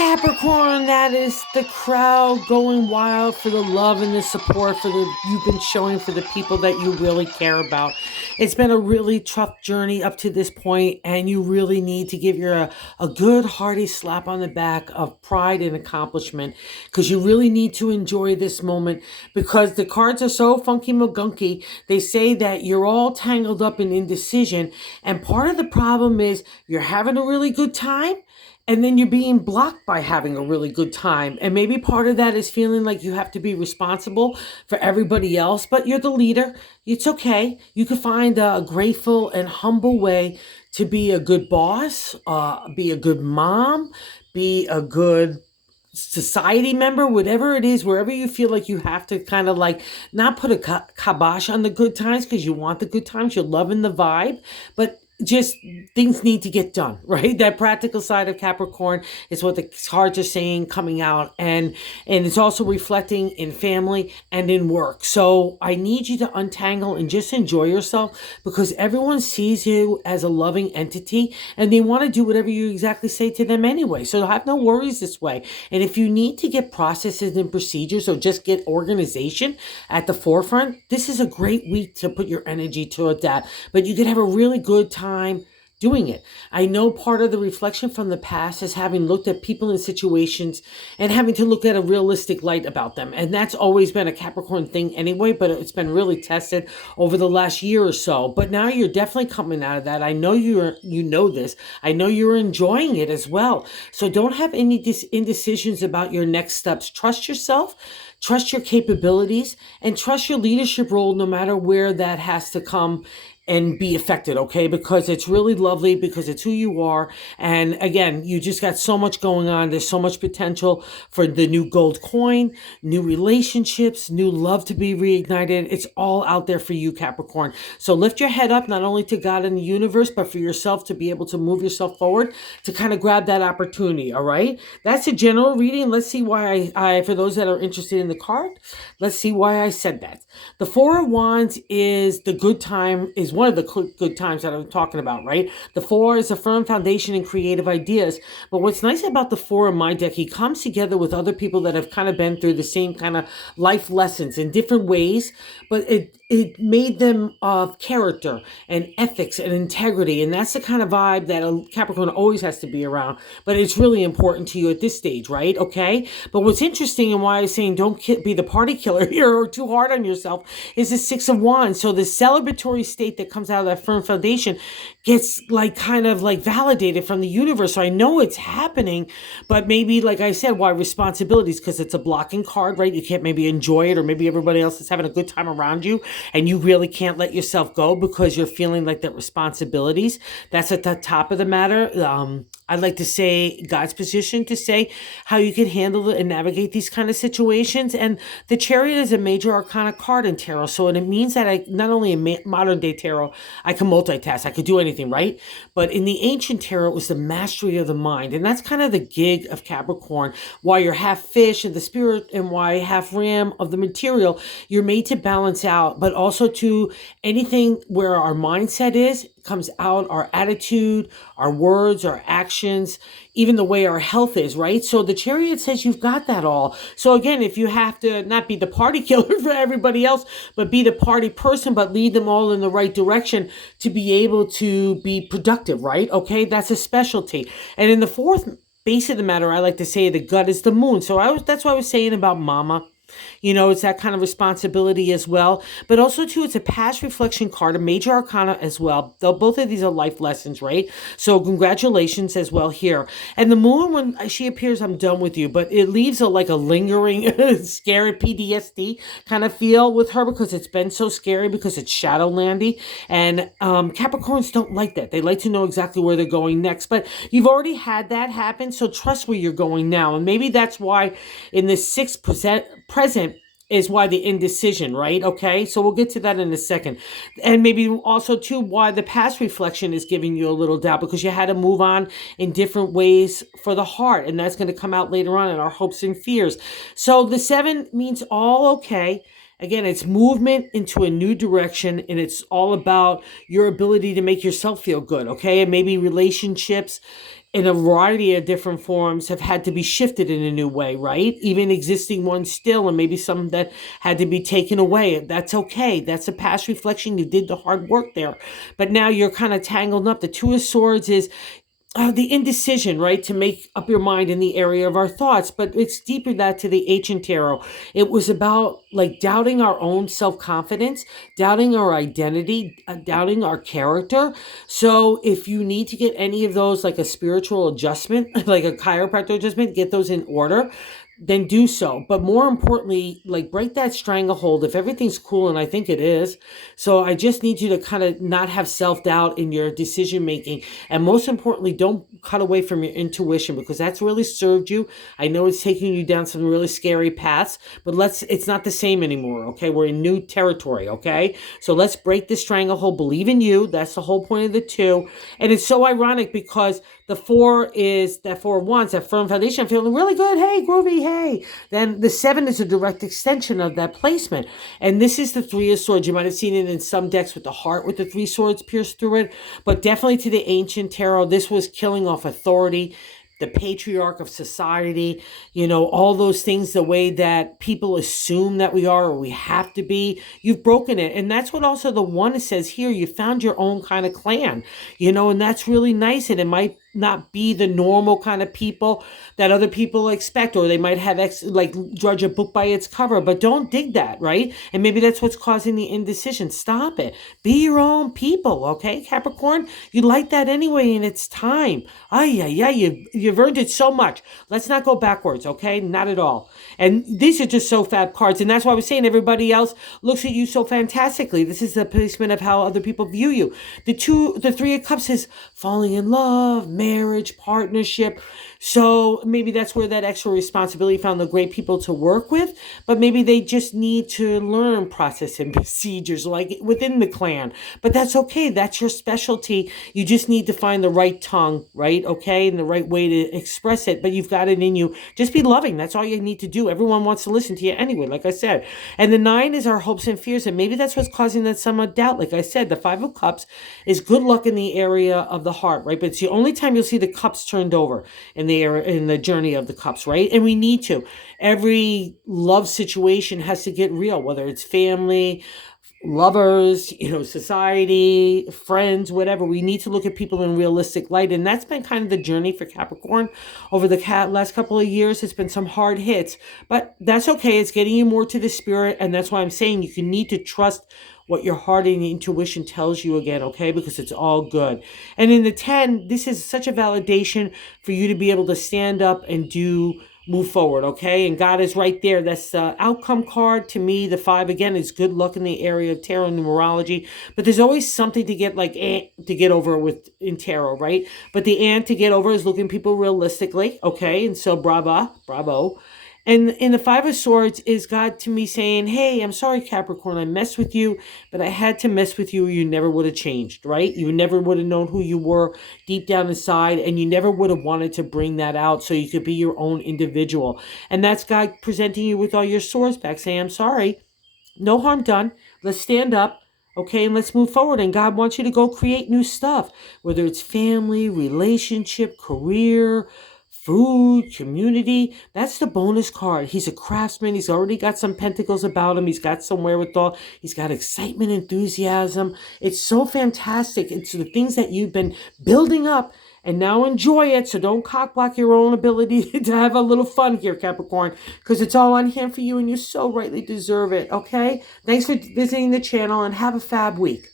Capricorn, that is the crowd going wild for the love and the support you've been showing for the people that you really care about. It's been a really tough journey up to this point, and you really need to give a good hearty slap on the back of pride and accomplishment because you really need to enjoy this moment because the cards are so funky magunky. They say that you're all tangled up in indecision, and part of the problem is you're having a really good time and then you're being blocked by having a really good time. And maybe part of that is feeling like you have to be responsible for everybody else, but you're the leader. It's okay. You can find a grateful and humble way to be a good boss, be a good mom, be a good society member, whatever it is, wherever you feel like you have to kind of like not put a kibosh on the good times because you want the good times, you're loving the vibe, but just things need to get done, right? That practical side of Capricorn is what the cards are saying coming out, and it's also reflecting in family and in work. So I need you to untangle and just enjoy yourself because everyone sees you as a loving entity and they want to do whatever you exactly say to them anyway. So have no worries this way. And if you need to get processes and procedures or just get organization at the forefront, this is a great week to put your energy toward that. But you could have a really good time doing it. I know part of the reflection from the past is having looked at people and situations and having to look at a realistic light about them. And that's always been a Capricorn thing anyway, but it's been really tested over the last year or so. But now you're definitely coming out of that. I know you know this. I know you're enjoying it as well. So don't have any indecisions about your next steps. Trust yourself. Trust your capabilities and trust your leadership role no matter where that has to come and be affected, okay? Because it's really lovely, because it's who you are. And again, you just got so much going on. There's so much potential for the new gold coin, new relationships, new love to be reignited. It's all out there for you, Capricorn. So lift your head up, not only to God and the universe, but for yourself to be able to move yourself forward to kind of grab that opportunity, all right? That's a general reading. Let's see why I for those that are interested in the card, let's see why I said that. The Four of Wands is the good time, is one of the good times that I'm talking about, right? The Four is a firm foundation and creative ideas. But what's nice about the Four in my deck, he comes together with other people that have kind of been through the same kind of life lessons in different ways, but it made them of character and ethics and integrity. And that's the kind of vibe that a Capricorn always has to be around. But it's really important to you at this stage, right? Okay. But what's interesting and why I'm saying don't be the party killer here or too hard on yourself is the Six of Wands. So the celebratory state that comes out of that firm foundation gets like kind of like validated from the universe. So I know it's happening, but maybe like I said, why responsibilities? Because it's a blocking card, right? You can't maybe enjoy it, or maybe everybody else is having a good time around you and you really can't let yourself go because you're feeling like that responsibilities. That's at the top of the matter. I'd like to say God's position to say how you can handle and navigate these kind of situations. And the Chariot is a major arcana card in tarot. So it means that I not only in modern day tarot, I can multitask. I could do anything, right? But in the ancient tarot, it was the mastery of the mind. And that's kind of the gig of Capricorn. Why you're half fish of the spirit and why half ram of the material. You're made to balance out, but also to anything where our mindset is comes out, our attitude, our words, our actions, even the way our health is, right? So the Chariot says you've got that all. So again, if you have to not be the party killer for everybody else, but be the party person, but lead them all in the right direction to be able to be productive, right? Okay, that's a specialty. And in the fourth base of the matter, I like to say the gut is the moon. So that's what I was saying about mama. You know, it's that kind of responsibility as well. But also, too, it's a past reflection card, a major arcana as well. Though both of these are life lessons, right? So congratulations as well here. And the moon, when she appears, I'm done with you. But it leaves like a lingering, scary PTSD kind of feel with her because it's been so scary because it's shadowlandy. And Capricorns don't like that. They like to know exactly where they're going next. But you've already had that happen, so trust where you're going now. And maybe that's why in the 6% present is why the indecision, right? Okay, so we'll get to that in a second. And maybe also, too, why the past reflection is giving you a little doubt because you had to move on in different ways for the heart. And that's going to come out later on in our hopes and fears. So the 7 means all okay. Again, it's movement into a new direction, and it's all about your ability to make yourself feel good, okay? And maybe relationships in a variety of different forms have had to be shifted in a new way, right? Even existing ones still, and maybe some that had to be taken away. That's okay. That's a past reflection. You did the hard work there. But now you're kind of tangled up. The Two of Swords is the indecision, right? To make up your mind in the area of our thoughts. But it's deeper that to the ancient tarot. It was about like doubting our own self-confidence, doubting our identity, doubting our character. So if you need to get any of those, like a spiritual adjustment, like a chiropractor adjustment, get those in order, then do so. But more importantly, like break that stranglehold if everything's cool, and I think it is. So I just need you to kind of not have self-doubt in your decision making. And most importantly, don't cut away from your intuition, because that's really served you. I know it's taking you down some really scary paths, but it's not the same anymore, okay? We're in new territory, okay? So let's break the stranglehold. Believe in you. That's the whole point of the two. And it's so ironic because the four is that Four of Wands, that firm foundation. I'm feeling really good. Hey, groovy. Hey. Then the seven is a direct extension of that placement. And this is the Three of Swords. You might have seen it in some decks with the heart with the three swords pierced through it. But definitely to the ancient tarot, this was killing off authority, the patriarch of society, all those things, the way that people assume that we are or we have to be. You've broken it. And that's what also the one says here. You found your own kind of clan, and that's really nice. And it might not be the normal kind of people that other people expect, or they might have judge a book by its cover, but don't dig that, right? And maybe that's what's causing the indecision. Stop it. Be your own people, okay, Capricorn? You like that anyway, and it's time. You've earned it so much. Let's not go backwards, okay? Not at all. And these are just so fab cards, and that's why I was saying everybody else looks at you so fantastically. This is the placement of how other people view you. The Three of Cups is falling in love, marriage, partnership. So maybe that's where that extra responsibility found the great people to work with, but maybe they just need to learn process and procedures like within the clan. But that's okay. That's your specialty. You just need to find the right tongue, right? Okay. And the right way to express it, but you've got it in you. Just be loving. That's all you need to do. Everyone wants to listen to you anyway, like I said. And the Nine is our hopes and fears. And maybe that's what's causing that somewhat doubt. Like I said, the Five of Cups is good luck in the area of the heart, right? But it's the only time you'll see the cups turned over in the journey of the cups, right? And we need to. Every love situation has to get real, whether it's family, lovers, society, friends, whatever. We need to look at people in realistic light. And that's been kind of the journey for Capricorn over the last couple of years. It's been some hard hits, but that's okay. It's getting you more to the spirit. And that's why I'm saying you can need to trust what your heart and intuition tells you again, okay? Because it's all good. And in the 10, this is such a validation for you to be able to stand up and move forward, okay? And God is right there. That's the outcome card. To me, the 5, again, is good luck in the area of tarot and numerology. But there's always something to get to get over with in tarot, right? But the and to get over is looking people realistically, okay? And so bravo. And in the Five of Swords is God to me saying, hey, I'm sorry, Capricorn, I messed with you, but I had to mess with you or you never would have changed, right? You never would have known who you were deep down inside, and you never would have wanted to bring that out so you could be your own individual. And that's God presenting you with all your swords back, saying, I'm sorry, no harm done. Let's stand up. Okay, and let's move forward. And God wants you to go create new stuff, whether it's family, relationship, career, food, community. That's the bonus card. He's a craftsman. He's already got some pentacles about him. He's got some wherewithal. He's got excitement, enthusiasm. It's so fantastic. It's the things that you've been building up, and now enjoy it. So don't cock block your own ability to have a little fun here, Capricorn, because it's all on hand for you and you so rightly deserve it. Okay? Thanks for visiting the channel and have a fab week.